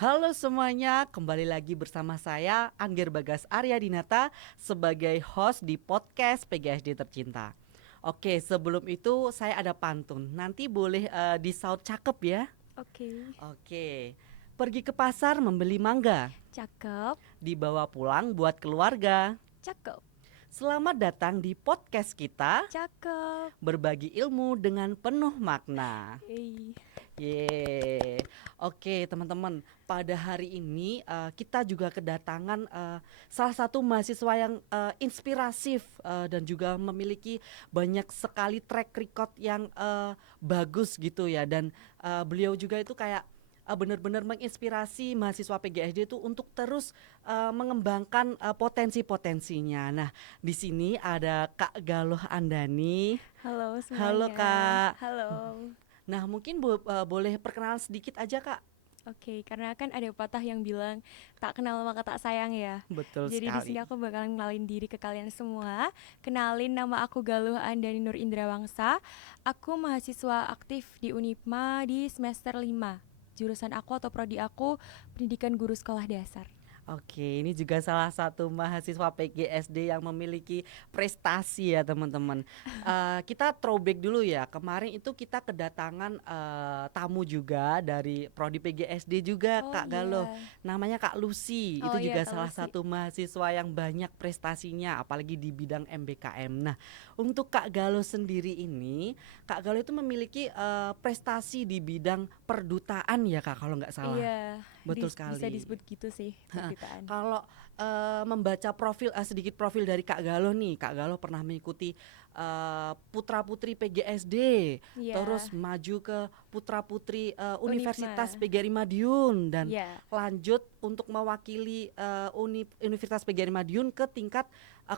Halo semuanya, kembali lagi bersama saya Angger Bagas Aryadinata sebagai host di podcast PGSD Tercinta. Oke, sebelum itu saya ada pantun. Nanti boleh disaut cakep ya. Oke, Oke. Pergi ke pasar membeli mangga, cakep, dibawa pulang buat keluarga. cakep, Selamat datang di podcast kita, cakep. berbagi ilmu dengan penuh makna. Hey. Yeay. Oke, teman-teman. Pada hari ini kita juga kedatangan salah satu mahasiswa yang inspiratif dan juga memiliki banyak sekali track record yang bagus gitu ya. Dan beliau juga itu kayak benar-benar menginspirasi mahasiswa PGSD itu untuk terus mengembangkan potensi-potensinya. Nah, di sini ada Kak Galoh Andani. Halo Halo semuanya. Kak. Halo. Nah, mungkin boleh perkenalan sedikit aja, Kak. Oke, karena kan ada pepatah yang bilang tak kenal maka tak sayang ya. Betul Jadi di sini sekali. aku bakalan kenalin diri ke kalian semua. Kenalin, nama aku Galuh Andani Nur Indrawangsa. Aku mahasiswa aktif di Unipma di semester 5. Jurusan aku atau prodi aku Pendidikan Guru Sekolah Dasar. Oke, ini juga salah satu mahasiswa PGSD yang memiliki prestasi ya teman-teman. Kita throwback dulu ya. Kemarin itu kita kedatangan tamu juga dari prodi PGSD juga, Oh Kak Galoh. iya. Namanya Kak Lucy. Oh Itu iya, juga kalau salah sih. satu mahasiswa yang banyak prestasinya, apalagi di bidang MBKM. Nah, untuk Kak Galoh sendiri ini, Kak Galoh itu memiliki prestasi di bidang perdutaan ya Kak, kalau nggak salah. Iya, Betul bisa sekali. disebut gitu sih, pemberitaan. Kalau membaca sedikit profil dari Kak Galoh nih, Kak Galoh pernah mengikuti putra-putri PGSD, terus Iya, maju ke putra-putri Universitas Unipma. PGRI Madiun dan Iya, lanjut untuk mewakili Universitas PGRI Madiun ke tingkat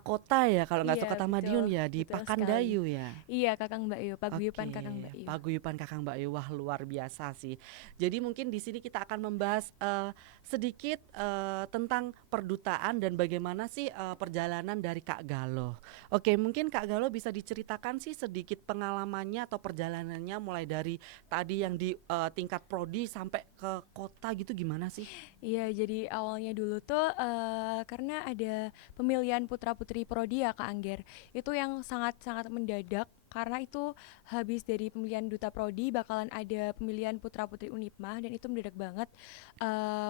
kota ya, kalau nggak iya salah kota Madiun betul, ya di betul sekali. Pakandayu ya. Iya, Kakang Mbak Yu, paguyuban Kakang Oke, Mbak Yu. paguyuban Kakang Mbak Yu, wah luar biasa sih. Jadi mungkin di sini kita akan membahas sedikit tentang perdutaan dan bagaimana sih perjalanan dari Kak Galoh. Oke, mungkin Kak Galoh bisa diceritakan sih sedikit pengalamannya atau perjalanannya mulai dari tadi yang di tingkat prodi sampai ke kota gitu gimana sih? Iya, jadi awalnya dulu tuh karena ada pemilihan putra-putri prodi ya Kak Angger. Itu yang sangat-sangat mendadak karena itu habis dari pemilihan duta prodi bakalan ada pemilihan putra-putri Unipma dan itu mendadak banget.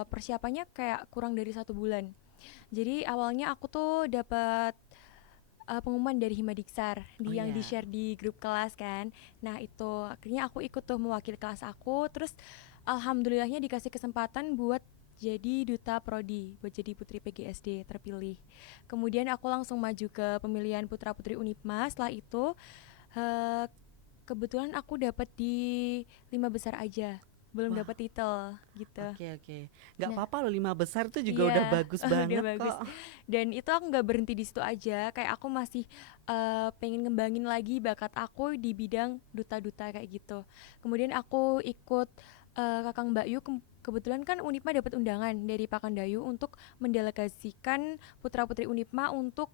Persiapannya kayak kurang dari 1 bulan. Jadi awalnya aku tuh dapat pengumuman dari Himadiksar Oh yang ya. di-share di grup kelas kan. Nah, itu akhirnya aku ikut tuh mewakili kelas aku, terus alhamdulillahnya dikasih kesempatan buat jadi duta prodi, buat jadi putri PGSD terpilih. Kemudian aku langsung maju ke pemilihan putra-putri Unipma. Setelah itu eh, kebetulan aku dapat di 5 besar aja. Belum Wah, dapat titel gitu. oke oke. Nggak Nah, apa-apa loh 5 besar itu juga udah iya, bagus udah banget bagus. kok. Dan itu aku nggak berhenti di situ aja. Kayak aku masih pengen ngembangin lagi bakat aku di bidang duta-duta kayak gitu. Kemudian aku ikut Kakang Mbak Yu. Kebetulan kan Unipma dapat undangan dari Pakandayu untuk mendelegasikan putra-putri Unipma untuk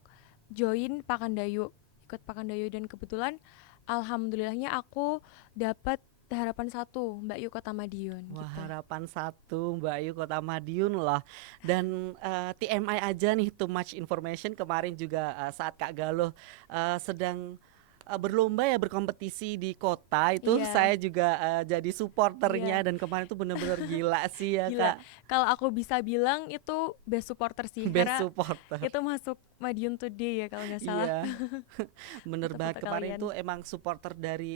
join Pakandayu, ikut Pakandayu dan kebetulan alhamdulillahnya aku dapat harapan 1 Mbak Yu Kota Madiun Wah, gitu. harapan 1 Mbak Ayu Kota Madiun loh. Dan TMI aja nih, too much information, kemarin juga saat Kak Galoh sedang berlomba ya berkompetisi di kota itu Iya, saya juga jadi supporternya iya. dan kemarin tuh bener-bener gila sih ya Gila, Kak. kalau aku bisa bilang itu best supporter sih, Best karena supporter. itu masuk Madiun Today ya kalau nggak salah. Iya, bener banget Foto-foto kemarin kalian. tuh emang supporter dari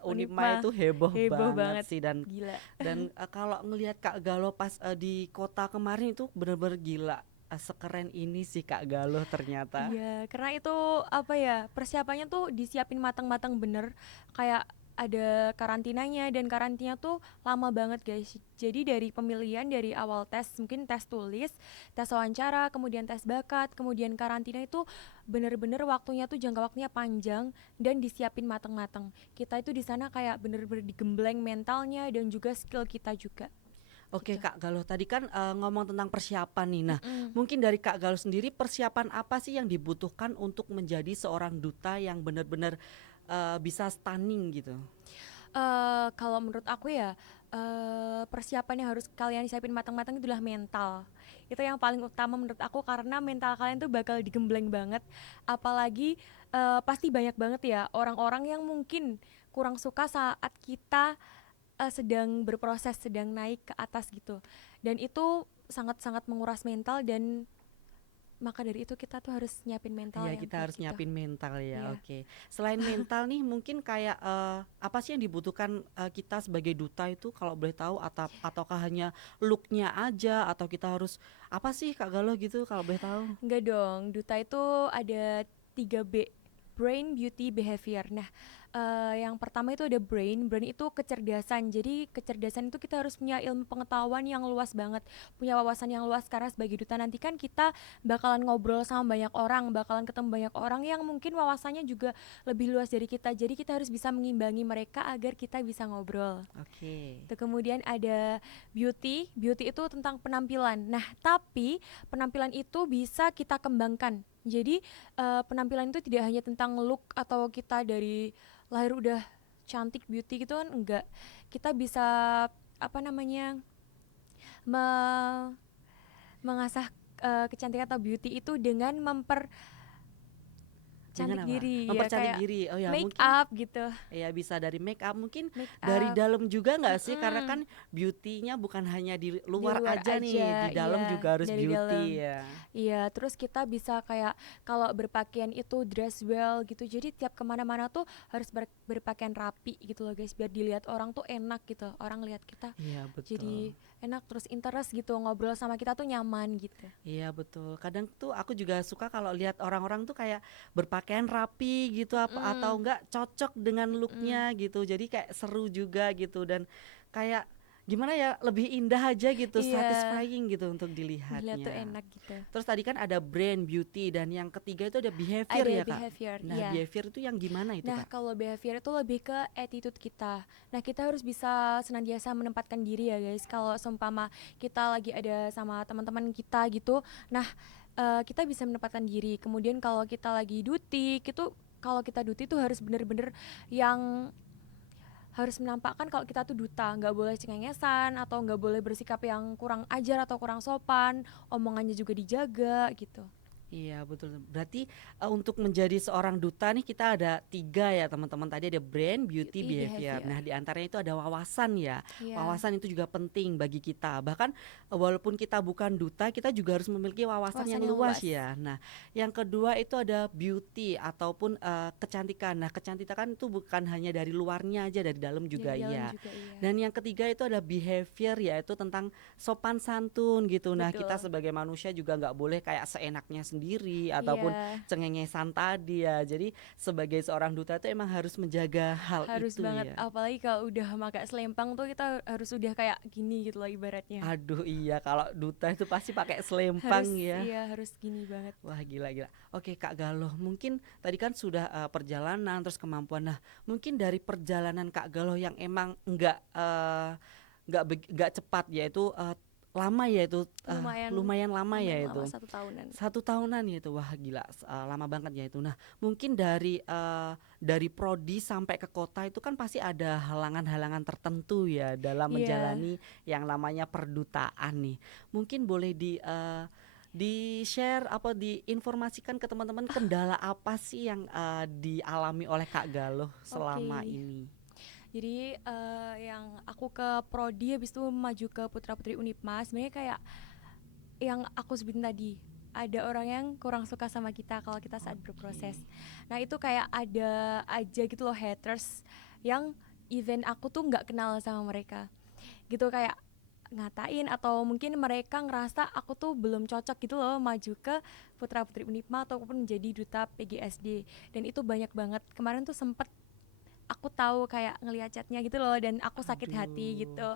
Unipma Unipma, itu heboh heboh banget banget. sih Gila. dan kalau ngelihat Kak Galoh pas di kota kemarin itu bener-bener gila. Sekeren ini sih Kak Galoh ternyata. Iya, karena itu apa ya, persiapannya tuh disiapin matang-matang bener. Kayak ada karantinanya dan karantinanya tuh lama banget guys. Jadi dari pemilihan dari awal tes, mungkin tes tulis, tes wawancara, kemudian tes bakat, kemudian karantina itu bener-bener waktunya tuh jangka waktunya panjang dan disiapin matang-matang. Kita itu di sana kayak bener-bener digembleng mentalnya dan juga skill kita juga Oke gitu. Kak Galoh, tadi kan ngomong tentang persiapan nih. Nah, Mm-mm. mungkin dari Kak Galoh sendiri persiapan apa sih yang dibutuhkan untuk menjadi seorang duta yang benar-benar bisa stunning gitu? Kalau menurut aku ya, persiapan yang harus kalian siapin matang-matang itulah mental. Itu yang paling utama menurut aku karena mental kalian tuh bakal digembleng banget. Apalagi pasti banyak banget ya orang-orang yang mungkin kurang suka saat kita sedang berproses, sedang naik ke atas gitu. Dan itu sangat-sangat menguras mental dan maka dari itu kita tuh harus nyiapin mental Iya, yang kita kayak harus gitu. nyiapin mental ya. Iya. Oke. Selain mental nih, mungkin kayak apa sih yang dibutuhkan kita sebagai duta itu kalau boleh tahu, atau ataukah hanya looknya aja, atau kita harus apa sih Kak Galuh gitu kalau boleh tahu? Enggak dong, duta itu ada 3B, brain, beauty, behavior. Nah, yang pertama itu ada brain. Brain itu kecerdasan. Jadi kecerdasan itu kita harus punya ilmu pengetahuan yang luas banget, punya wawasan yang luas karena sebagai duta nanti kan kita bakalan ngobrol sama banyak orang, bakalan ketemu banyak orang yang mungkin wawasannya juga lebih luas dari kita. Jadi kita harus bisa mengimbangi mereka agar kita bisa ngobrol. Oke. Tuh, kemudian ada beauty. Beauty itu tentang penampilan. Nah, tapi penampilan itu bisa kita kembangkan. Jadi penampilan itu tidak hanya tentang look atau kita dari lahir udah cantik beauty gitu kan enggak. Kita bisa apa namanya? me- mengasah kecantikan atau beauty itu dengan Dengan mempercantik apa? diri ya Mempercantik kayak diri. Oh ya, make mungkin up gitu. ya bisa dari make up, mungkin Make dari up. dalam juga nggak sih? Karena Mm-mm. kan beauty-nya bukan hanya di Di luar luar aja nih, aja, di dalam iya, juga harus dari dalam. beauty ya. Iya, terus kita bisa kayak kalau berpakaian itu dress well gitu. Jadi tiap kemana-mana tuh harus berpakaian rapi gitu loh guys, biar dilihat orang tuh enak gitu. Orang lihat kita Iya, betul. jadi enak terus interest gitu, ngobrol sama kita tuh nyaman gitu. Iya betul. Kadang tuh aku juga suka kalau lihat orang-orang tuh kayak berpakaian rapi gitu, atau Mm, enggak cocok dengan mm, looknya gitu. Jadi kayak seru juga gitu, dan kayak gimana ya, lebih indah aja gitu, iya, satisfying gitu untuk dilihat tuh dilihatnya. enak gitu. Terus tadi kan ada brand, beauty, dan yang ketiga itu ada behavior Ada ya Kak. behavior, Nah, iya. behavior itu yang gimana itu Nah, Kak? kalau behavior itu lebih ke attitude kita. Nah, kita harus bisa senantiasa menempatkan diri ya, guys. Kalau seumpama kita lagi ada sama teman-teman kita gitu, nah kita bisa menempatkan diri. Kemudian kalau kita lagi duty, gitu kalau kita duty tuh harus bener-bener yang harus menampakkan kalau kita tuh duta, nggak boleh cengengesan atau nggak boleh bersikap yang kurang ajar atau kurang sopan, omongannya juga dijaga gitu. Iya betul. Berarti untuk menjadi seorang duta nih kita ada tiga ya teman-teman. Tadi ada brand, beauty, Beauty behavior. behavior. Nah di antaranya itu ada wawasan ya. Iya, Wawasan itu juga penting bagi kita. Bahkan walaupun kita bukan duta, kita juga harus memiliki wawasan wawasan yang yang luas luas. ya. Nah yang kedua itu ada beauty ataupun kecantikan. Nah kecantikan itu bukan hanya dari luarnya aja, dari dalam Dari juga dalam iya. juga iya. Dan yang ketiga itu ada behavior, yaitu tentang sopan santun gitu. Nah kita Betul. sebagai manusia juga nggak boleh kayak seenaknya sendiri ataupun Iya, cengengesan tadi ya. Jadi sebagai seorang duta itu emang harus menjaga hal harus itu banget. ya. Apalagi kalau udah pakai selempang tuh kita harus udah kayak gini gitu loh ibaratnya. Aduh iya, kalau duta itu pasti pakai selempang Harus, ya. iya harus gini banget. Wah gila gila. Oke Kak Galuh, mungkin tadi kan sudah perjalanan terus kemampuan. Nah mungkin dari perjalanan Kak Galuh yang emang nggak cepat, yaitu lama, yaitu Lumayan, lumayan lama ya lumayan lama itu 1 tahunan. 1 tahunan ya itu. Wah gila, lama banget ya itu. Nah mungkin dari prodi sampai ke kota itu kan pasti ada halangan-halangan tertentu ya dalam Iya, menjalani yang namanya perdutaan nih. Mungkin boleh di share apa diinformasikan ke teman-teman, kendala apa sih yang dialami oleh Kak Galuh selama oke. ini? Jadi yang aku ke prodi habis itu maju ke Putra Putri Unipma sebenarnya kayak yang aku sebutin tadi ada orang yang kurang suka sama kita kalau kita saat berproses. Oke. Nah itu kayak ada aja gitu loh haters yang event aku tuh nggak kenal sama mereka gitu kayak ngatain atau mungkin mereka ngerasa aku tuh belum cocok gitu loh maju ke Putra Putri Unipma ataupun menjadi duta PGSD dan itu banyak banget kemarin tuh sempet aku tahu kayak ngeliat chatnya gitu loh dan aku sakit hati Aduh. gitu.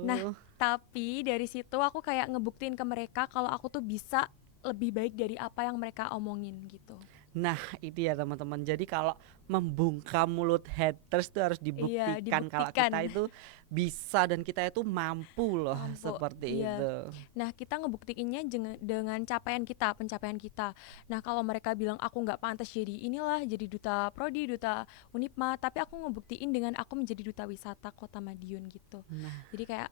Nah, Aduh. tapi dari situ aku kayak ngebuktiin ke mereka kalau aku tuh bisa lebih baik dari apa yang mereka omongin gitu. Nah, itu ya teman-teman. Jadi kalau membungkam mulut haters itu harus Iya, dibuktikan kalau dibuktikan. kita itu bisa dan kita itu mampu loh, Mampu. seperti Iya. itu. Nah, kita ngebuktiinnya dengan capaian kita, pencapaian kita. Nah, kalau mereka bilang aku nggak pantas jadi inilah, jadi duta prodi, duta Unipma, tapi aku ngebuktiin dengan aku menjadi duta wisata Kota Madiun gitu. Nah, Jadi kayak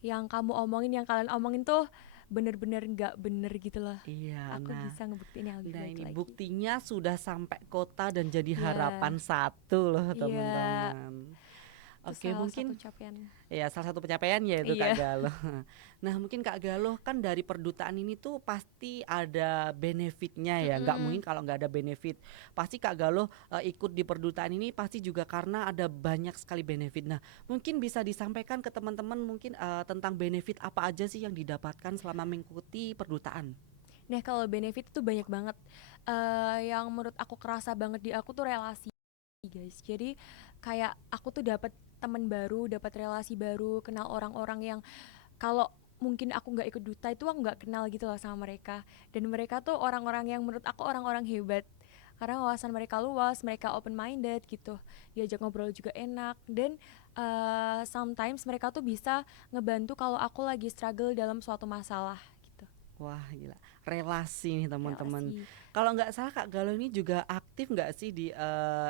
yang kamu omongin, yang kalian omongin tuh bener-bener nggak bener gitu loh. iya. Aku Nah, bisa ngebuktiin yang lebih nah baik ini lagi. buktinya sudah sampai kota dan jadi Iya, harapan satu loh iya, teman-teman. itu Oke, salah satu mungkin capaian. ya salah satu pencapaian ya itu Kak Iya, Galuh. Nah mungkin Kak Galuh kan dari perdutaan ini tuh pasti ada benefitnya ya. Nggak mungkin mm-mm. kalau nggak ada benefit. Pasti Kak Galuh ikut di perdutaan ini pasti juga karena ada banyak sekali benefit. Nah mungkin bisa disampaikan ke teman-teman mungkin tentang benefit apa aja sih yang didapatkan selama mengikuti perdutaan. Nah, kalau benefit itu banyak banget. Yang menurut aku kerasa banget di aku tuh relasi, guys. Jadi kayak aku tuh dapat teman baru, dapat relasi baru, kenal orang-orang yang kalau mungkin aku nggak ikut duta itu aku nggak kenal gitu loh sama mereka. Dan mereka tuh orang-orang yang menurut aku orang-orang hebat. Karena wawasan mereka luas, mereka open minded gitu. Diajak ngobrol juga enak dan sometimes mereka tuh bisa ngebantu kalau aku lagi struggle dalam suatu masalah gitu. Wah gila, relasi nih teman-teman. Relasi. Kalau nggak salah Kak Galuh ini juga aktif nggak sih di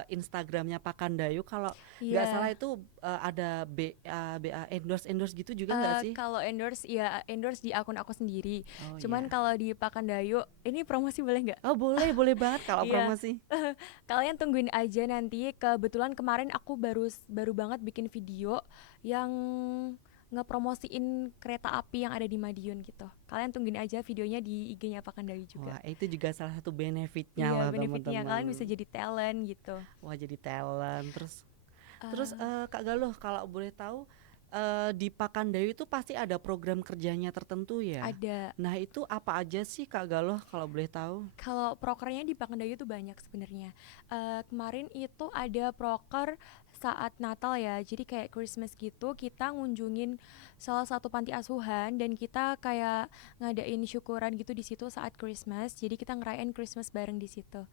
Instagramnya Pakandayu? Kalau nggak salah Iya. itu ada BA endorse gitu juga nggak sih? Kalau endorse ya endorse di akun aku sendiri. Oh Cuman iya. kalau di Pakandayu, ini promosi boleh nggak? Oh boleh, boleh banget kalau Iya. promosi. Kalian tungguin aja nanti. Kebetulan kemarin aku baru baru banget bikin video yang ngepromosiin kereta api yang ada di Madiun gitu. Kalian tungguin aja videonya di IG-nya Pakandayu juga. Wah itu juga salah satu benefitnya Iya, loh benefitnya teman-teman. kalian bisa jadi talent gitu. Wah jadi talent. Terus Eh, Kak Galuh kalau boleh tahu di Pakandayu itu pasti ada program kerjanya tertentu ya. ada. Nah itu apa aja sih Kak Galuh kalau boleh tahu? Kalau prokernya di Pakendayu tuh banyak sebenarnya. Kemarin itu ada proker saat Natal ya, jadi kayak Christmas gitu, kita ngunjungin salah satu panti asuhan dan kita kayak ngadain syukuran gitu di situ saat Christmas. Jadi kita ngerayain Christmas bareng di situ.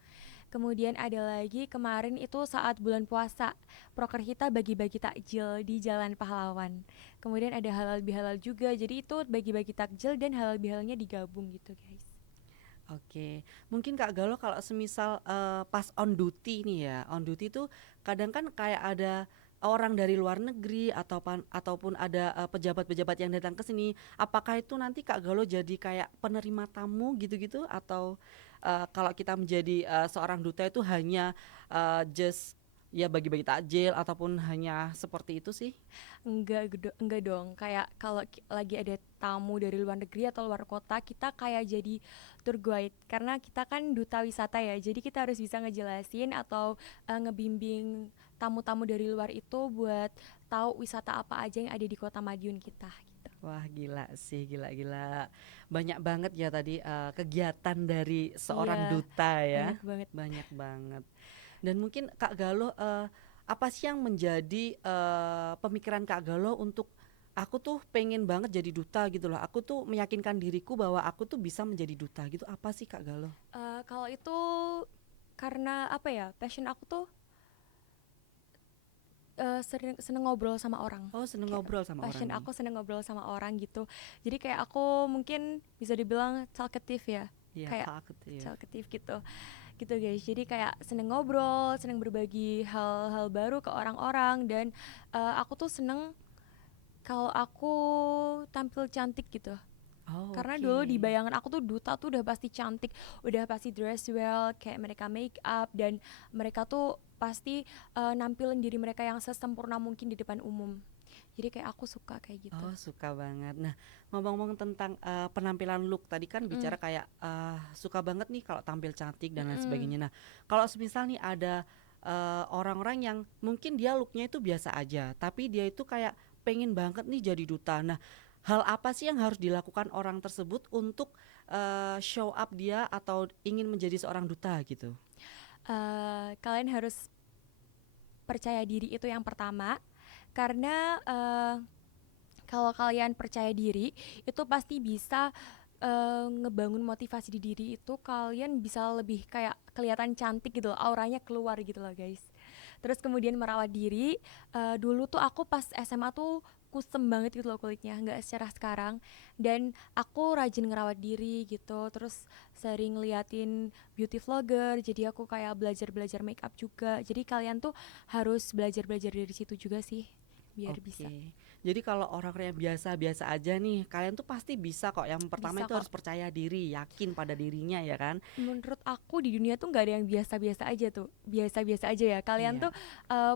Kemudian ada lagi kemarin itu saat bulan puasa, proker kita bagi-bagi takjil di Jalan Pahlawan. Kemudian ada halal bihalal juga, jadi itu bagi-bagi takjil dan halal bihalalnya digabung gitu guys. Oke, mungkin Kak Galuh kalau semisal pas on duty nih ya, on duty tuh kadang kan kayak ada orang dari luar negeri ataupun ada pejabat-pejabat yang datang ke sini. Apakah itu nanti Kak Galuh jadi kayak penerima tamu gitu-gitu atau kalau kita menjadi seorang duta itu hanya just ya bagi-bagi takjil ataupun hanya seperti itu sih? Enggak dong. Kayak kalau lagi ada tamu dari luar negeri atau luar kota, kita kayak jadi tour guide. Karena kita kan duta wisata ya, jadi kita harus bisa ngejelasin atau ngebimbing tamu-tamu dari luar itu buat tahu wisata apa aja yang ada di Kota Madiun kita gitu. Wah gila sih, gila-gila. Banyak banget ya tadi kegiatan dari seorang Iya, duta ya. banyak banget. Banyak banget. Dan mungkin Kak Galuh apa sih yang menjadi pemikiran Kak Galuh untuk aku tuh pengen banget jadi duta gitu loh. Aku tuh meyakinkan diriku bahwa aku tuh bisa menjadi duta gitu. Apa sih Kak Galuh? Kalau itu karena apa ya? Passion aku tuh seneng ngobrol sama orang. Oh, seneng Kayak ngobrol sama orang passion nih. aku seneng ngobrol sama orang gitu. Jadi kayak aku mungkin bisa dibilang talkative ya. Iya, Kayak talkative. talkative gitu. Gitu guys. Jadi kayak seneng ngobrol, seneng berbagi hal-hal baru ke orang-orang dan aku tuh seneng kalau aku tampil cantik gitu. Oh, Karena oke. dulu di bayangan aku tuh duta tuh udah pasti cantik, udah pasti dress well, kayak mereka make up dan mereka tuh pasti nampilin diri mereka yang sesempurna mungkin di depan umum. Jadi kayak aku suka kayak gitu. Oh, suka banget. Nah, ngomong-ngomong tentang penampilan look tadi kan Mm-mm, bicara kayak suka banget nih kalau tampil cantik dan lain mm-mm. sebagainya. Nah, kalau semisal nih ada orang-orang yang mungkin dia looknya itu biasa aja, tapi dia itu kayak pengen banget nih jadi duta. Nah, hal apa sih yang harus dilakukan orang tersebut untuk show up dia atau ingin menjadi seorang duta gitu? Kalian harus percaya diri itu yang pertama, karena kalau kalian percaya diri itu pasti bisa ngebangun motivasi di diri itu kalian bisa lebih kayak kelihatan cantik gitu loh, auranya keluar gitu loh guys. Terus kemudian merawat diri, dulu tuh aku pas SMA tuh kusem banget gitu loh kulitnya, nggak secerah sekarang. Dan aku rajin ngerawat diri gitu, terus sering liatin beauty vlogger, jadi aku kayak belajar-belajar make up juga. Jadi kalian tuh harus belajar-belajar dari situ juga sih, biar bisa. Oke. Jadi kalau orang-orang yang biasa-biasa aja nih, kalian tuh pasti bisa kok. Yang pertama Bisa itu kok. harus percaya diri, yakin pada dirinya ya kan? Menurut aku di dunia tuh nggak ada yang biasa-biasa aja tuh, biasa-biasa aja ya. Kalian Iya. tuh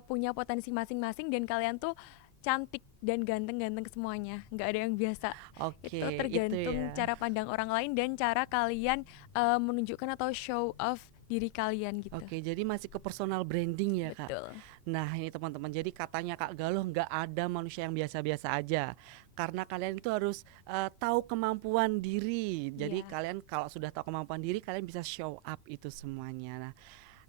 punya potensi masing-masing dan kalian tuh cantik dan ganteng-ganteng semuanya. Nggak ada yang biasa. Itu Oke, itu tergantung ya. cara pandang orang lain dan cara kalian menunjukkan atau show off diri kalian gitu. Oke, jadi masih ke personal branding ya, Kak. Betul. Nah, ini teman-teman. Jadi katanya Kak Galuh nggak ada manusia yang biasa-biasa aja. Karena kalian itu harus tahu kemampuan diri. Jadi Iya. kalian kalau sudah tahu kemampuan diri, kalian bisa show up itu semuanya. Nah,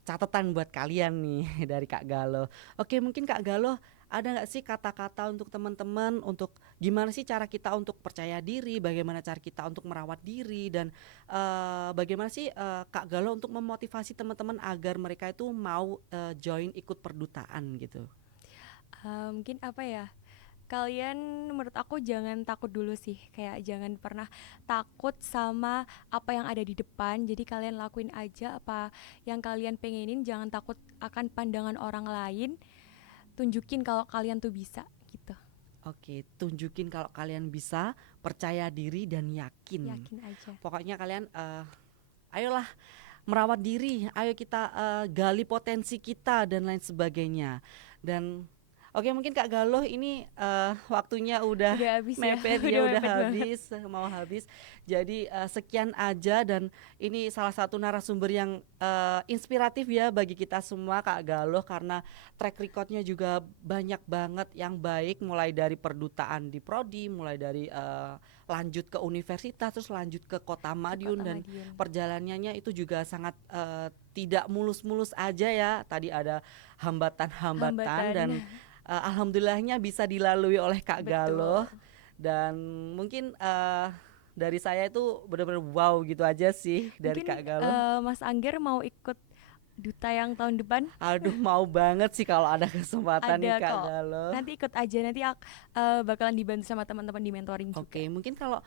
catatan buat kalian nih dari Kak Galuh. Oke, mungkin Kak Galuh ada nggak sih kata-kata untuk teman-teman untuk gimana sih cara kita untuk percaya diri, bagaimana cara kita untuk merawat diri dan bagaimana sih Kak Galuh untuk memotivasi teman-teman agar mereka itu mau join ikut perdutaan gitu. Mungkin apa ya? Kalian menurut aku jangan takut dulu sih, kayak jangan pernah takut sama apa yang ada di depan. Jadi kalian lakuin aja apa yang kalian pengenin, jangan takut akan pandangan orang lain. Tunjukin kalau kalian tuh bisa gitu. Oke, tunjukin kalau kalian bisa, percaya diri dan yakin. Yakin aja. Pokoknya kalian ayolah merawat diri, ayo kita gali potensi kita dan lain sebagainya. Dan oke, mungkin Kak Galuh ini waktunya udah Udah habis ya. mepet Udah ya, udah mepet banget. habis, mau habis. Jadi sekian aja dan ini salah satu narasumber yang inspiratif ya bagi kita semua Kak Galuh karena track recordnya juga banyak banget yang baik mulai dari perdutaan di prodi, mulai dari lanjut ke universitas terus lanjut ke Kota Madiun Kota dan Madiun. perjalanannya itu juga sangat tidak mulus-mulus aja ya. Tadi ada hambatan-hambatan Hambatan. dan alhamdulillahnya bisa dilalui oleh Kak Galuh Betul. dan mungkin dari saya itu benar-benar wow gitu aja sih dari Mungkin Kak Galuh. Mas Angger mau ikut duta yang tahun depan? Aduh mau banget sih kalau ada kesempatan nih Ada Kak kok. Galuh. Nanti ikut aja, nanti bakalan dibantu sama teman-teman di mentoring juga. Oke, mungkin kalau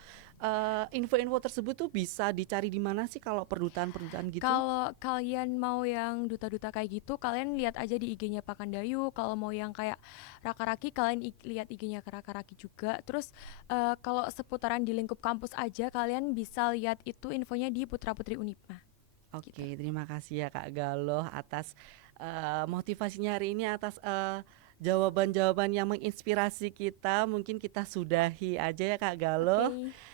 info-info tersebut tuh bisa dicari di mana sih kalau perdutaan-perdutaan gitu? Kalau kalian mau yang duta-duta kayak gitu, kalian lihat aja di IG-nya Pakandayu. Kalau mau yang kayak Raka-Raki, kalian lihat IG-nya Raka-Raki juga. Terus kalau seputaran di lingkup kampus aja, kalian bisa lihat itu infonya di Putra Putri Unipma. Gitu. Oke, terima kasih ya Kak Galuh atas motivasinya hari ini, atas jawaban-jawaban yang menginspirasi kita. Mungkin kita sudahi aja ya Kak Galuh. Oke.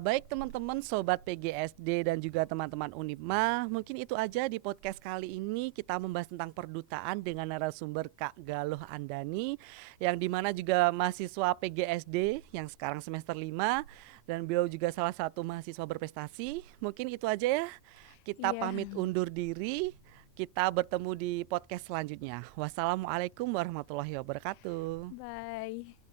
Baik teman-teman sobat PGSD dan juga teman-teman Unipma, mungkin itu aja di podcast kali ini kita membahas tentang perdutaan dengan narasumber Kak Galuh Andani yang dimana juga mahasiswa PGSD yang sekarang semester 5 dan beliau juga salah satu mahasiswa berprestasi. Mungkin itu aja ya. Kita Iya. pamit undur diri. Kita bertemu di podcast selanjutnya. Wassalamualaikum warahmatullahi wabarakatuh. Bye.